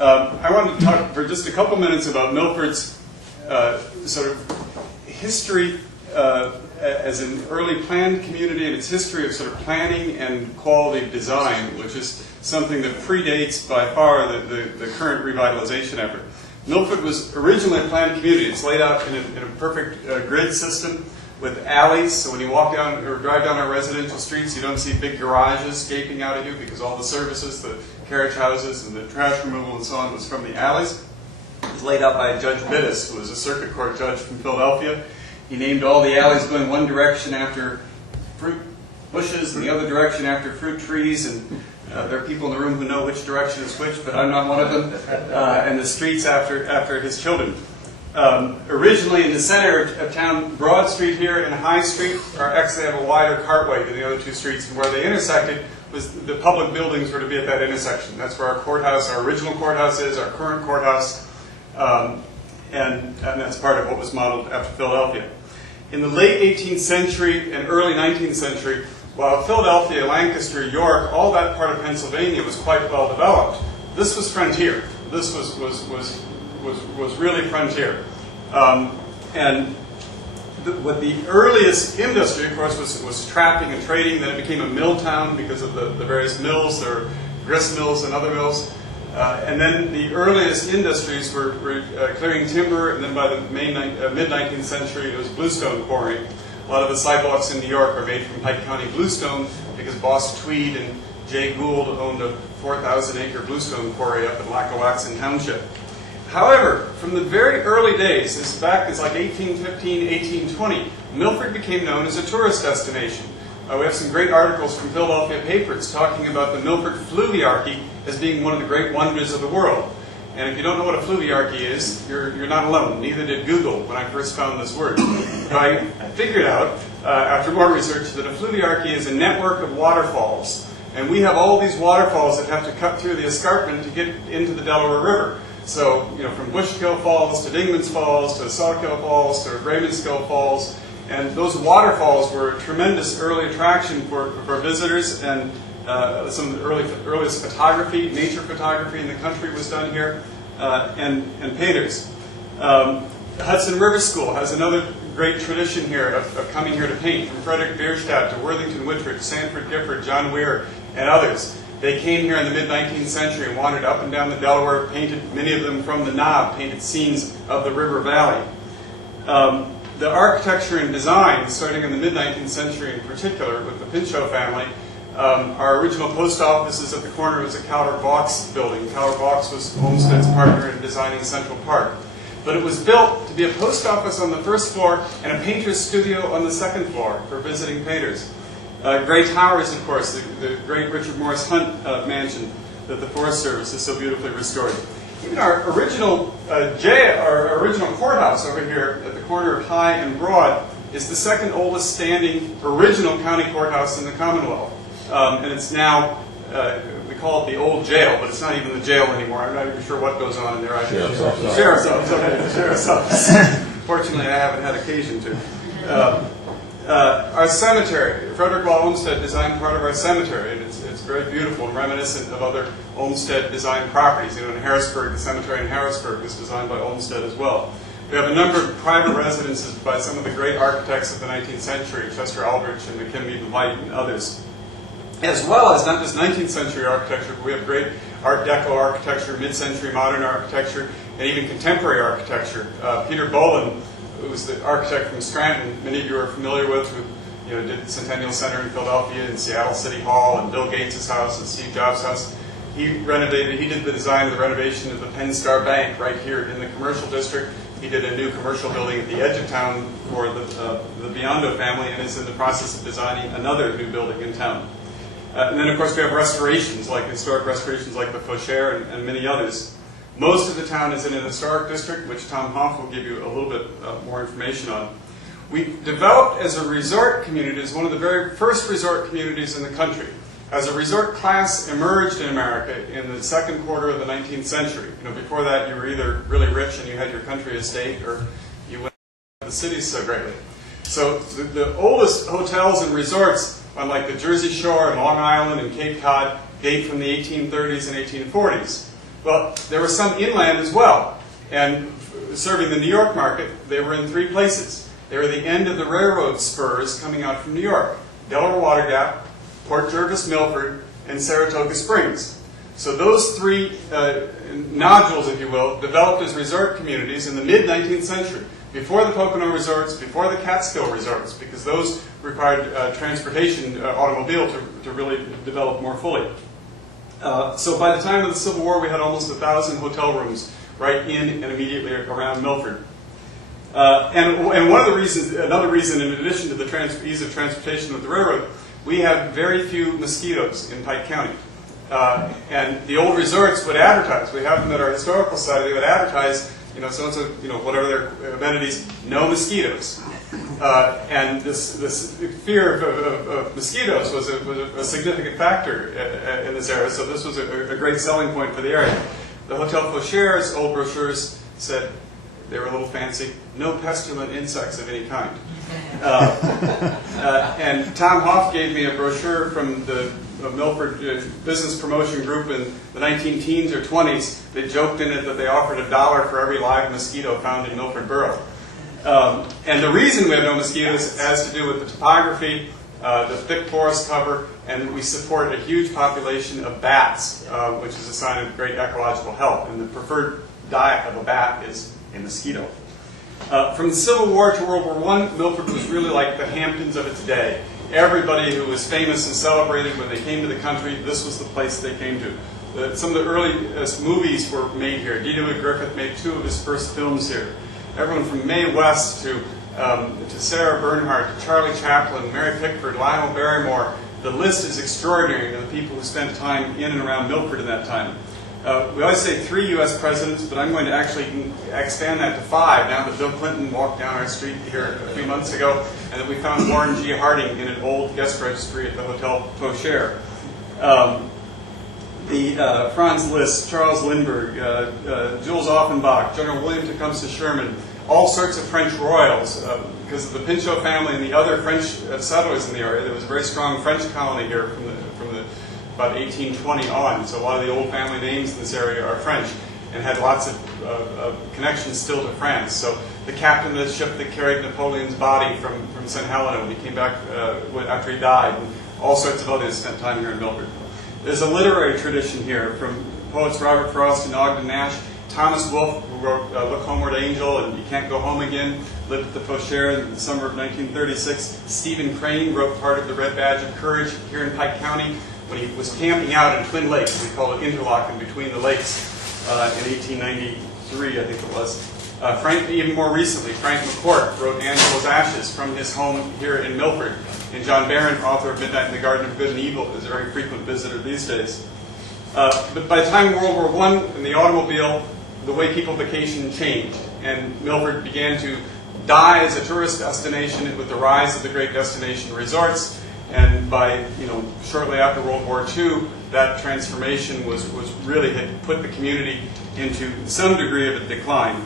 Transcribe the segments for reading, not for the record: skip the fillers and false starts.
I wanted to talk for just a couple minutes about Milford's sort of history as an early planned community and its history of sort of planning and quality of design, which is something that predates by far the current revitalization effort. Milford was originally a planned community. It's laid out in a perfect grid system with alleys, so when you walk down or drive down our residential streets, you don't see big garages gaping out at you because all the services, the carriage houses and the trash removal and so on was from the alleys. It was laid out by Judge Bittis, who was a circuit court judge from Philadelphia. He named all the alleys going one direction after fruit bushes and the other direction after fruit trees, and there are people in the room who know which direction is which, but I'm not one of them, and the streets after his children. Originally in the center of town, Broad Street here and High Street actually have a wider cartway than the other two streets, and where they intersected was the public buildings were to be at that intersection. That's where our courthouse, our original courthouse is, our current courthouse, and that's part of what was modeled after Philadelphia. In the late 18th century and early 19th century, while Philadelphia, Lancaster, York, all that part of Pennsylvania was quite well developed, this was frontier. This was really frontier. What the earliest industry, of course, was trapping and trading. Then it became a mill town because of the various mills. There were grist mills and other mills. And then the earliest industries were clearing timber, and then by the mid-19th century, it was bluestone quarrying. A lot of the sidewalks in New York are made from Pike County bluestone because Boss Tweed and Jay Gould owned a 4,000-acre bluestone quarry up in Lackawaxen Township. However, from the very early days, as back as like 1815, 1820, Milford became known as a tourist destination. We have some great articles from Philadelphia papers talking about the Milford fluviarchy as being one of the great wonders of the world. And if you don't know what a fluviarchy is, you're not alone. Neither did Google when I first found this word. So I figured out, after more research, that a fluviarchy is a network of waterfalls. And we have all these waterfalls that have to cut through the escarpment to get into the Delaware River. So, from Bushkill Falls to Dingman's Falls to Sawkill Falls to Raymondskill Falls. And those waterfalls were a tremendous early attraction for visitors, and some of the earliest photography, nature photography in the country was done here, and painters. Hudson River School has another great tradition here of coming here to paint, from Frederick Bierstadt to Worthington Whitridge, Sanford Gifford, John Weir, and others. They came here in the mid-19th century and wandered up and down the Delaware, painted, many of them from the Knob, painted scenes of the river valley. The architecture and design, starting in the mid-19th century in particular, with the Pinchot family, our original post office is at the corner of the Cowler Vaux building. Cowler Vaux was Olmsted's partner in designing Central Park. But it was built to be a post office on the first floor and a painter's studio on the second floor for visiting painters. Gray Towers, of course, the great Richard Morris Hunt mansion that the Forest Service has so beautifully restored. Even our original our original courthouse over here at the corner of High and Broad is the second oldest standing original county courthouse in the Commonwealth. And it's now, we call it the old jail, but it's not even the jail anymore. I'm not even sure what goes on in there. Sheriff's office. Okay, the Sheriff's office. Fortunately, I haven't had occasion to. Our cemetery, Frederick Law Olmsted designed part of our cemetery, and it's very beautiful and reminiscent of other Olmsted designed properties. In Harrisburg, the cemetery in Harrisburg was designed by Olmsted as well. We have a number of private residences by some of the great architects of the 19th century, Chester Aldrich and McKim Eden White and others. As well as not just 19th century architecture, but we have great Art Deco architecture, mid-century modern architecture, and even contemporary architecture. Peter Boland, who was the architect from Scranton, many of you are familiar with, who did the Centennial Center in Philadelphia and Seattle City Hall and Bill Gates' house and Steve Jobs' house. He did the design of the renovation of the Penn Star Bank right here in the commercial district. He did a new commercial building at the edge of town for the Biondo family, and is in the process of designing another new building in town. And then, of course, we have restorations, like historic restorations like the Fauchère and many others. Most of the town is in an historic district, which Tom Hoff will give you a little bit more information on. We developed as a resort community, as one of the very first resort communities in the country. As a resort class emerged in America in the second quarter of the 19th century. Before that, you were either really rich and you had your country estate, or you went to the cities so greatly. So the oldest hotels and resorts, unlike the Jersey Shore and Long Island and Cape Cod, date from the 1830s and 1840s. Well, there were some inland as well. And serving the New York market, they were in 3 places. They were the end of the railroad spurs coming out from New York: Delaware Water Gap, Port Jervis Milford, and Saratoga Springs. So those 3 nodules, if you will, developed as resort communities in the mid-19th century, before the Pocono resorts, before the Catskill resorts, because those required transportation, automobile, to really develop more fully. So by the time of the Civil War, we had almost 1,000 hotel rooms right in and immediately around Milford. And one of the reasons, another reason, in addition to the ease of transportation with the railroad, we have very few mosquitoes in Pike County. And the old resorts would advertise. We have them at our historical society. They would advertise, so-and-so, whatever their amenities, no mosquitoes. And this fear of mosquitoes was a significant factor in this area. So this was a great selling point for the area. The Hotel Fauchere's old brochures said, they were a little fancy, no pestilent insects of any kind. And Tom Hoff gave me a brochure from the Milford Business Promotion Group in the 19-teens or 20s. They joked in it that they offered $1 for every live mosquito found in Milford Borough. And the reason we have no mosquitoes has to do with the topography, the thick forest cover, and we support a huge population of bats, which is a sign of great ecological health. And the preferred diet of a bat is a mosquito. From the Civil War to World War I, Milford was really like the Hamptons of its day. Everybody who was famous and celebrated when they came to the country, this was the place they came to. Some of the earliest movies were made here. D. W. Griffith made 2 of his first films here. Everyone from Mae West to Sarah Bernhardt, to Charlie Chaplin, Mary Pickford, Lionel Barrymore. The list is extraordinary of the people who spent time in and around Milford in that time. We always say 3 U.S. presidents, but I'm going to actually expand that to 5 now that Bill Clinton walked down our street here a few months ago, and that we found Warren G. Harding in an old guest registry at the Hotel Fauchere. Franz Liszt, Charles Lindbergh, Jules Offenbach, General William Tecumseh Sherman, all sorts of French royals. Because of the Pinchot family and the other French settlers in the area, there was a very strong French colony here from about 1820 on. So a lot of the old family names in this area are French and had lots of connections still to France. So the captain of the ship that carried Napoleon's body from St. Helena when he came back after he died, and all sorts of others spent time here in Milford. There's a literary tradition here from poets Robert Frost and Ogden Nash. Thomas Wolfe, who wrote Look Homeward Angel and You Can't Go Home Again, lived at the Fauchere in the summer of 1936. Stephen Crane wrote part of the Red Badge of Courage here in Pike County when he was camping out in Twin Lakes. We call it interlocking between the lakes in 1893, I think it was. Even more recently, Frank McCourt wrote Angela's Ashes from his home here in Milford. And John Barron, author of Midnight in the Garden of Good and Evil, is a very frequent visitor these days. But by the time of World War I and the automobile, the way people vacation changed. And Milford began to die as a tourist destination with the rise of the great destination resorts. And by, shortly after World War II, that transformation was really had put the community into some degree of a decline.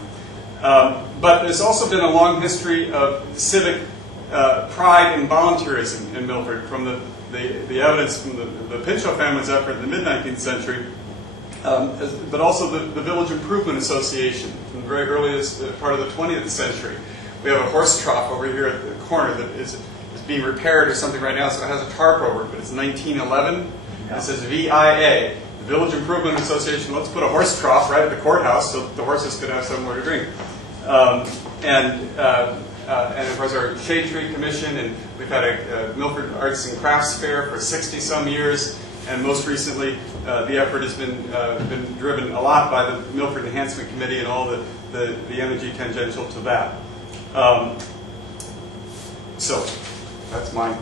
But there's also been a long history of civic pride and volunteerism in Milford, from the evidence from the Pinchot family's effort in the mid-19th century, but also the Village Improvement Association from the very earliest part of the 20th century. We have a horse trough over here at the corner that is being repaired or something right now, so it has a tarp over it, but it's 1911. It says VIA, the Village Improvement Association. Let's put a horse trough right at the courthouse so the horses could have somewhere to drink. And of course our Shade Tree Commission, and we've had a Milford Arts and Crafts Fair for 60-some years, and most recently the effort has been driven a lot by the Milford Enhancement Committee and all the energy tangential to that. So that's mine.